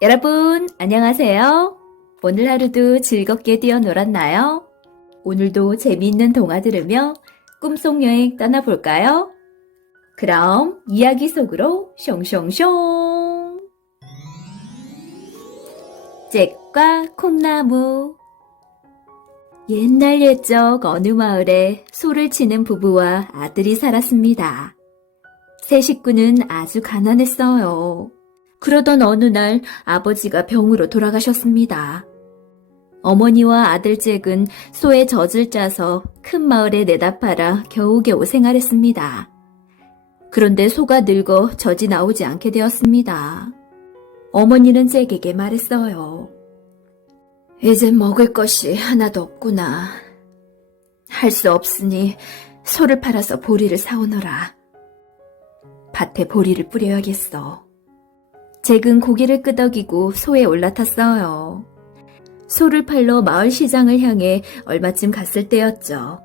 여러분, 안녕하세요. 오늘 하루도 즐겁게 뛰어놀았나요? 오늘도 재미있는 동화 들으며 꿈속 여행 떠나볼까요? 그럼 이야기 속으로 숑숑숑! 잭과 콩나무. 옛날 옛적 어느 마을에 소를 치는 부부와 아들이 살았습니다. 세 식구는 아주 가난했어요. 그러던 어느 날 아버지가 병으로 돌아가셨습니다. 어머니와 아들 잭은 소의 젖을 짜서 큰 마을에 내다 팔아 겨우겨우 생활했습니다. 그런데 소가 늙어 젖이 나오지 않게 되었습니다. 어머니는 잭에게 말했어요. 이제 먹을 것이 하나도 없구나. 할 수 없으니 소를 팔아서 보리를 사오너라. 밭에 보리를 뿌려야겠어. 잭은 고개를 끄덕이고 소에 올라탔어요. 소를 팔러 마을 시장을 향해 얼마쯤 갔을 때였죠.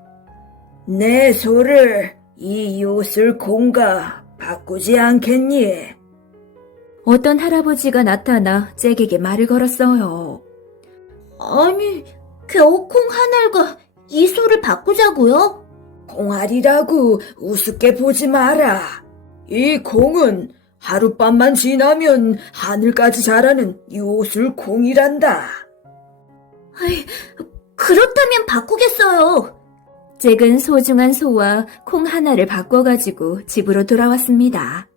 내 소를 이 요술 콩과 바꾸지 않겠니? 어떤 할아버지가 나타나 잭에게 말을 걸었어요. 아니, 겨우 콩 하나가 이 소를 바꾸자고요? 콩알이라고 우습게 보지 마라. 이 콩은 하룻밤만 지나면 하늘까지 자라는 요술 콩이란다. 아이, 그렇다면 바꾸겠어요. 잭은 소중한 소와 콩 하나를 바꿔가지고 집으로 돌아왔습니다.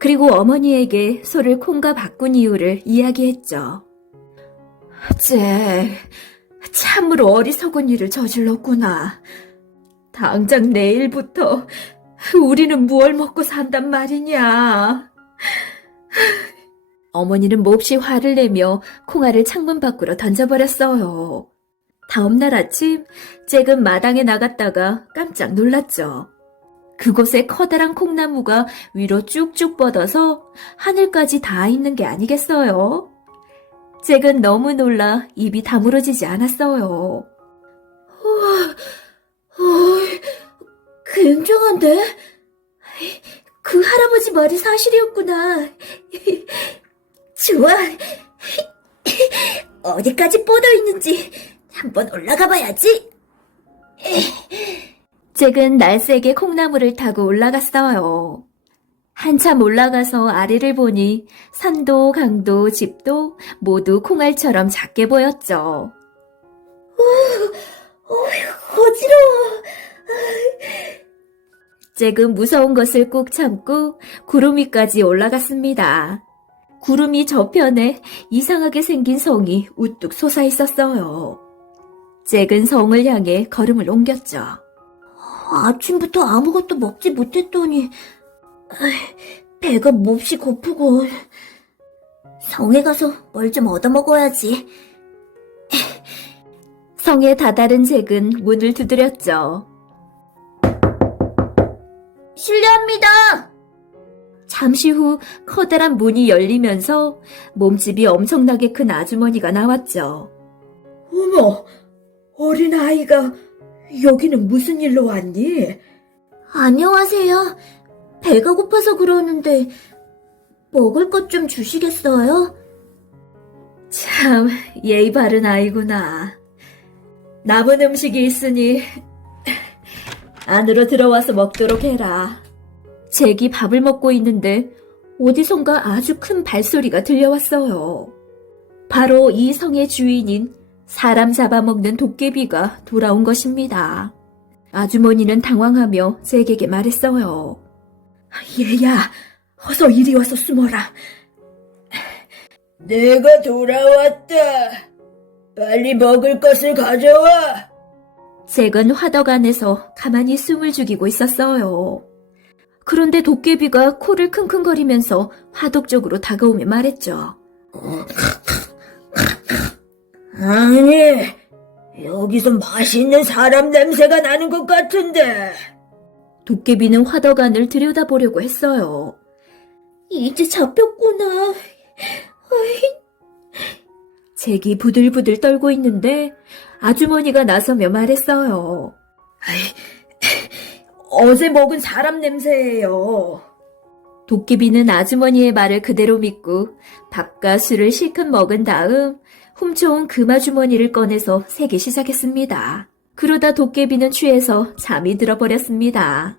그리고 어머니에게 소를 콩과 바꾼 이유를 이야기했죠. 잭, 참으로 어리석은 일을 저질렀구나. 당장 내일부터 우리는 무얼 먹고 산단 말이냐. 어머니는 몹시 화를 내며 콩알을 창문 밖으로 던져버렸어요. 다음 날 아침 잭은 마당에 나갔다가 깜짝 놀랐죠. 그곳에 커다란 콩나무가 위로 쭉쭉 뻗어서 하늘까지 닿아 있는 게 아니겠어요? 잭은 너무 놀라 입이 다물어지지 않았어요. 우와, 굉장한데? 그 할아버지 말이 사실이었구나. 좋아. 어디까지 뻗어 있는지 한번 올라가 봐야지. 잭은 날쌔게 콩나무를 타고 올라갔어요. 한참 올라가서 아래를 보니 산도 강도 집도 모두 콩알처럼 작게 보였죠. 어지러워. 잭은 무서운 것을 꾹 참고 구름 위까지 올라갔습니다. 구름이 저편에 이상하게 생긴 성이 우뚝 솟아 있었어요. 잭은 성을 향해 걸음을 옮겼죠. 아침부터 아무것도 먹지 못했더니 배가 몹시 고프고 성에 가서 뭘 좀 얻어먹어야지. 성에 다다른 잭은 문을 두드렸죠. 실례합니다. 잠시 후 커다란 문이 열리면서 몸집이 엄청나게 큰 아주머니가 나왔죠. 어머, 어린아이가 여기는 무슨 일로 왔니? 안녕하세요. 배가 고파서 그러는데 먹을 것 좀 주시겠어요? 참 예의 바른 아이구나. 남은 음식이 있으니 안으로 들어와서 먹도록 해라. 잭이 밥을 먹고 있는데 어디선가 아주 큰 발소리가 들려왔어요. 바로 이 성의 주인인 사람 잡아먹는 도깨비가 돌아온 것입니다. 아주머니는 당황하며 잭에게 말했어요. 얘야, 어서 이리 와서 숨어라. 내가 돌아왔다. 빨리 먹을 것을 가져와. 잭은 화덕 안에서 가만히 숨을 죽이고 있었어요. 그런데 도깨비가 코를 킁킁거리면서 화덕 쪽으로 다가오며 말했죠. 아니, 여기서 맛있는 사람 냄새가 나는 것 같은데. 도깨비는 화덕 안을 들여다보려고 했어요. 이제 잡혔구나. 잭이 부들부들 떨고 있는데 아주머니가 나서며 말했어요. 어제 먹은 사람 냄새예요. 도깨비는 아주머니의 말을 그대로 믿고 밥과 술을 실컷 먹은 다음 훔쳐온 금아주머니를 꺼내서 세기 시작했습니다. 그러다 도깨비는 취해서 잠이 들어버렸습니다.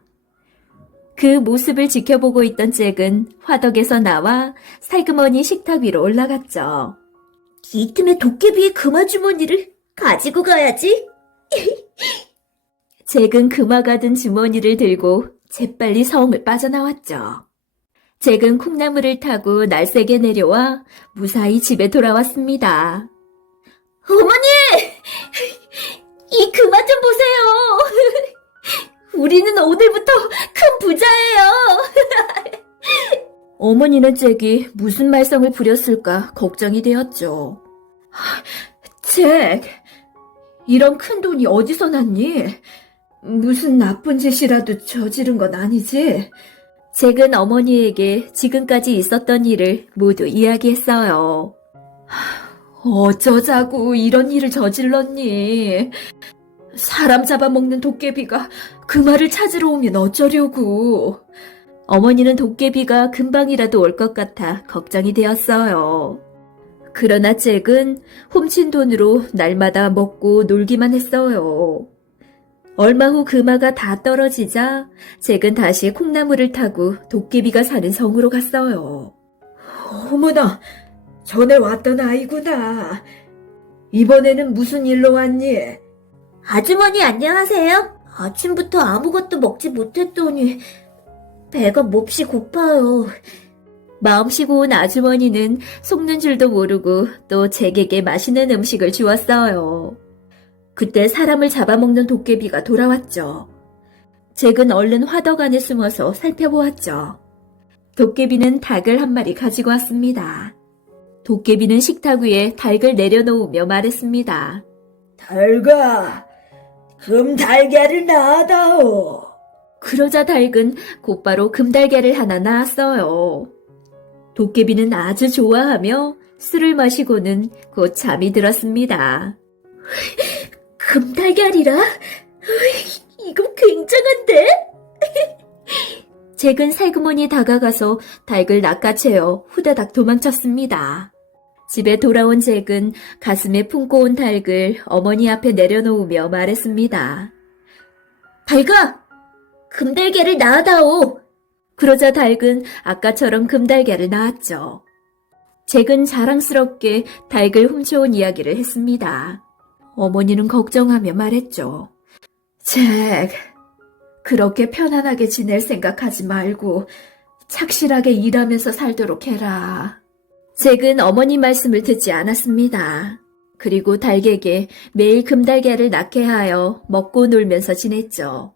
그 모습을 지켜보고 있던 잭은 화덕에서 나와 살그머니 식탁 위로 올라갔죠. 이 틈에 도깨비의 금아주머니를 가지고 가야지. 잭은 금화가 든 주머니를 들고 재빨리 성을 빠져나왔죠. 잭은 콩나물을 타고 날쌔게 내려와 무사히 집에 돌아왔습니다. 어머니! 이 금아 좀 보세요. 우리는 오늘부터 큰 부자예요. 어머니는 잭이 무슨 말썽을 부렸을까 걱정이 되었죠. 잭, 이런 큰 돈이 어디서 났니? 무슨 나쁜 짓이라도 저지른 건 아니지? 잭은 어머니에게 지금까지 있었던 일을 모두 이야기했어요. 어쩌자고 이런 일을 저질렀니? 사람 잡아먹는 도깨비가 그 말을 찾으러 오면 어쩌려고. 어머니는 도깨비가 금방이라도 올 것 같아 걱정이 되었어요. 그러나 잭은 훔친 돈으로 날마다 먹고 놀기만 했어요. 얼마 후 금화가 다 떨어지자 잭은 다시 콩나물을 타고 도깨비가 사는 성으로 갔어요. 어머나, 전에 왔던 아이구나. 이번에는 무슨 일로 왔니? 아주머니 안녕하세요. 아침부터 아무것도 먹지 못했더니 배가 몹시 고파요. 마음씨 고운 아주머니는 속는 줄도 모르고 또 잭에게 맛있는 음식을 주었어요. 그때 사람을 잡아먹는 도깨비가 돌아왔죠. 잭은 얼른 화덕 안에 숨어서 살펴보았죠. 도깨비는 닭을 한 마리 가지고 왔습니다. 도깨비는 식탁 위에 닭을 내려놓으며 말했습니다. 닭아, 금달걀을 낳아다오. 그러자 닭은 곧바로 금달걀을 하나 낳았어요. 도깨비는 아주 좋아하며 술을 마시고는 곧 잠이 들었습니다. 금달걀이라? 이거 굉장한데? 잭은 살그머니 다가가서 닭을 낚아채어 후다닥 도망쳤습니다. 집에 돌아온 잭은 가슴에 품고 온 닭을 어머니 앞에 내려놓으며 말했습니다. 닭아! 금달걀을 낳아다오. 그러자 닭은 아까처럼 금달걀을 낳았죠. 잭은 자랑스럽게 닭을 훔쳐온 이야기를 했습니다. 어머니는 걱정하며 말했죠. 잭, 그렇게 편안하게 지낼 생각하지 말고 착실하게 일하면서 살도록 해라. 잭은 어머니 말씀을 듣지 않았습니다. 그리고 닭에게 매일 금달걀을 낳게 하여 먹고 놀면서 지냈죠.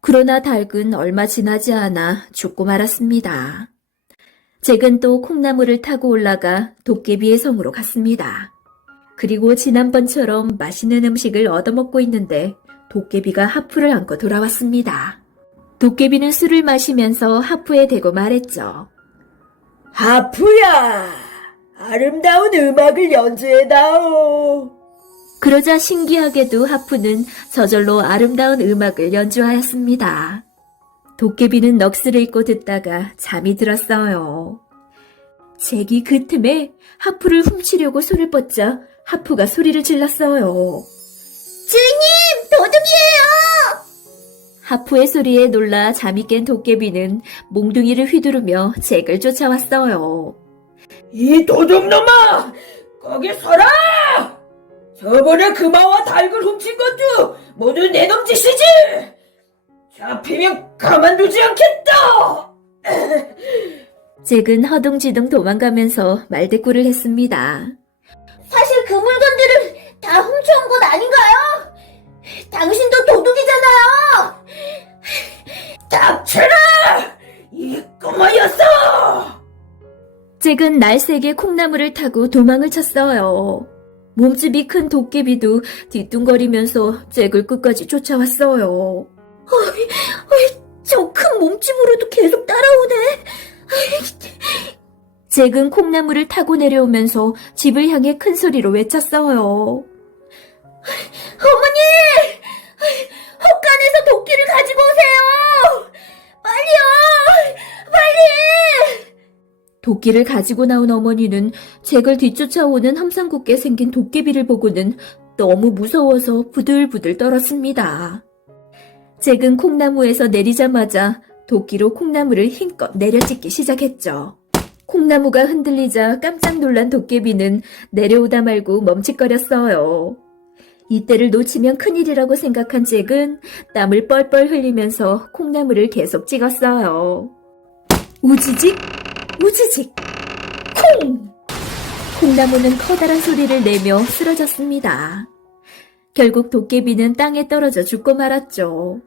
그러나 닭은 얼마 지나지 않아 죽고 말았습니다. 잭은 또 콩나물을 타고 올라가 도깨비의 성으로 갔습니다. 그리고 지난번처럼 맛있는 음식을 얻어먹고 있는데 도깨비가 하프를 안고 돌아왔습니다. 도깨비는 술을 마시면서 하프에 대고 말했죠. 하프야, 아름다운 음악을 연주해다오. 그러자 신기하게도 하프는 저절로 아름다운 음악을 연주하였습니다. 도깨비는 넋을 잃고 듣다가 잠이 들었어요. 잭이 그 틈에 하프를 훔치려고 손을 뻗자 하프가 소리를 질렀어요. 주인님, 도둑이에요! 하프의 소리에 놀라 잠이 깬 도깨비는 몽둥이를 휘두르며 잭을 쫓아왔어요. 이 도둑놈아! 거기 서라! 저번에 금화와 닭을 훔친 것도 모두 내 놈 짓이지! 잡히면 가만두지 않겠다! 잭은 허둥지둥 도망가면서 말대꾸를 했습니다. 사실 그 물건들을 다 훔쳐온 건 아닌가요? 당신도 도둑이잖아요! 닥쳐라! 이 꼬마였어! 잭은 날쌔게 콩나물을 타고 도망을 쳤어요. 몸집이 큰 도깨비도 뒤뚱거리면서 잭을 끝까지 쫓아왔어요. 저 큰 몸집으로도 계속 따라오네. 잭은 콩나물을 타고 내려오면서 집을 향해 큰 소리로 외쳤어요. 어머니! 헛간에서 도끼를 가지고 오세요! 빨리요! 빨리! 도끼를 가지고 나온 어머니는 잭을 뒤쫓아오는 함상궂게 생긴 도깨비를 보고는 너무 무서워서 부들부들 떨었습니다. 잭은 콩나무에서 내리자마자 도끼로 콩나무를 힘껏 내려찍기 시작했죠. 콩나무가 흔들리자 깜짝 놀란 도깨비는 내려오다 말고 멈칫거렸어요. 이때를 놓치면 큰일이라고 생각한 잭은 땀을 뻘뻘 흘리면서 콩나무를 계속 찍었어요. 우지직, 우지직, 콩! 콩나무는 커다란 소리를 내며 쓰러졌습니다. 결국 도깨비는 땅에 떨어져 죽고 말았죠.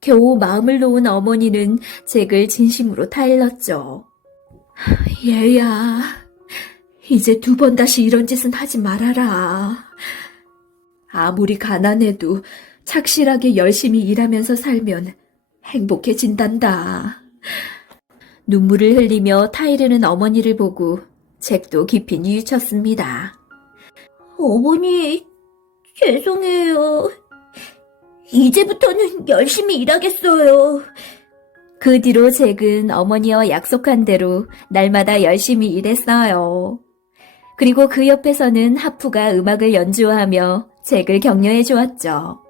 겨우 마음을 놓은 어머니는 잭을 진심으로 타일렀죠. 얘야, 이제 2번 다시 이런 짓은 하지 말아라. 아무리 가난해도 착실하게 열심히 일하면서 살면 행복해진단다. 눈물을 흘리며 타이르는 어머니를 보고 잭도 깊이 뉘우쳤습니다. 어머니, 죄송해요. 이제부터는 열심히 일하겠어요. 그 뒤로 잭은 어머니와 약속한 대로 날마다 열심히 일했어요. 그리고 그 옆에서는 하프가 음악을 연주하며 잭을 격려해 주었죠.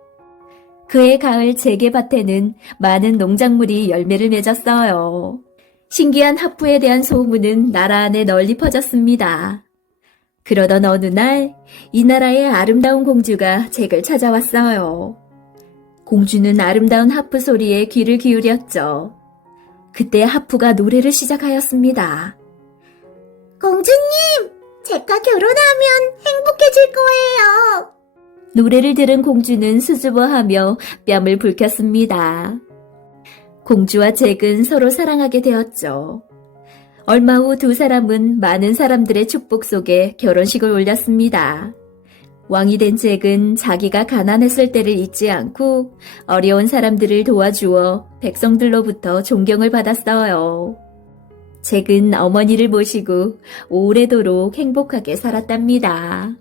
그해 가을 잭의 밭에는 많은 농작물이 열매를 맺었어요. 신기한 하프에 대한 소문은 나라 안에 널리 퍼졌습니다. 그러던 어느 날 이 나라의 아름다운 공주가 잭을 찾아왔어요. 공주는 아름다운 하프 소리에 귀를 기울였죠. 그때 하프가 노래를 시작하였습니다. 공주님, 제가 결혼하면 행복해질 거예요. 노래를 들은 공주는 수줍어하며 뺨을 불켰습니다. 공주와 잭은 서로 사랑하게 되었죠. 얼마 후 2사람은 많은 사람들의 축복 속에 결혼식을 올렸습니다. 왕이 된 잭은 자기가 가난했을 때를 잊지 않고 어려운 사람들을 도와주어 백성들로부터 존경을 받았어요. 잭은 어머니를 모시고 오래도록 행복하게 살았답니다.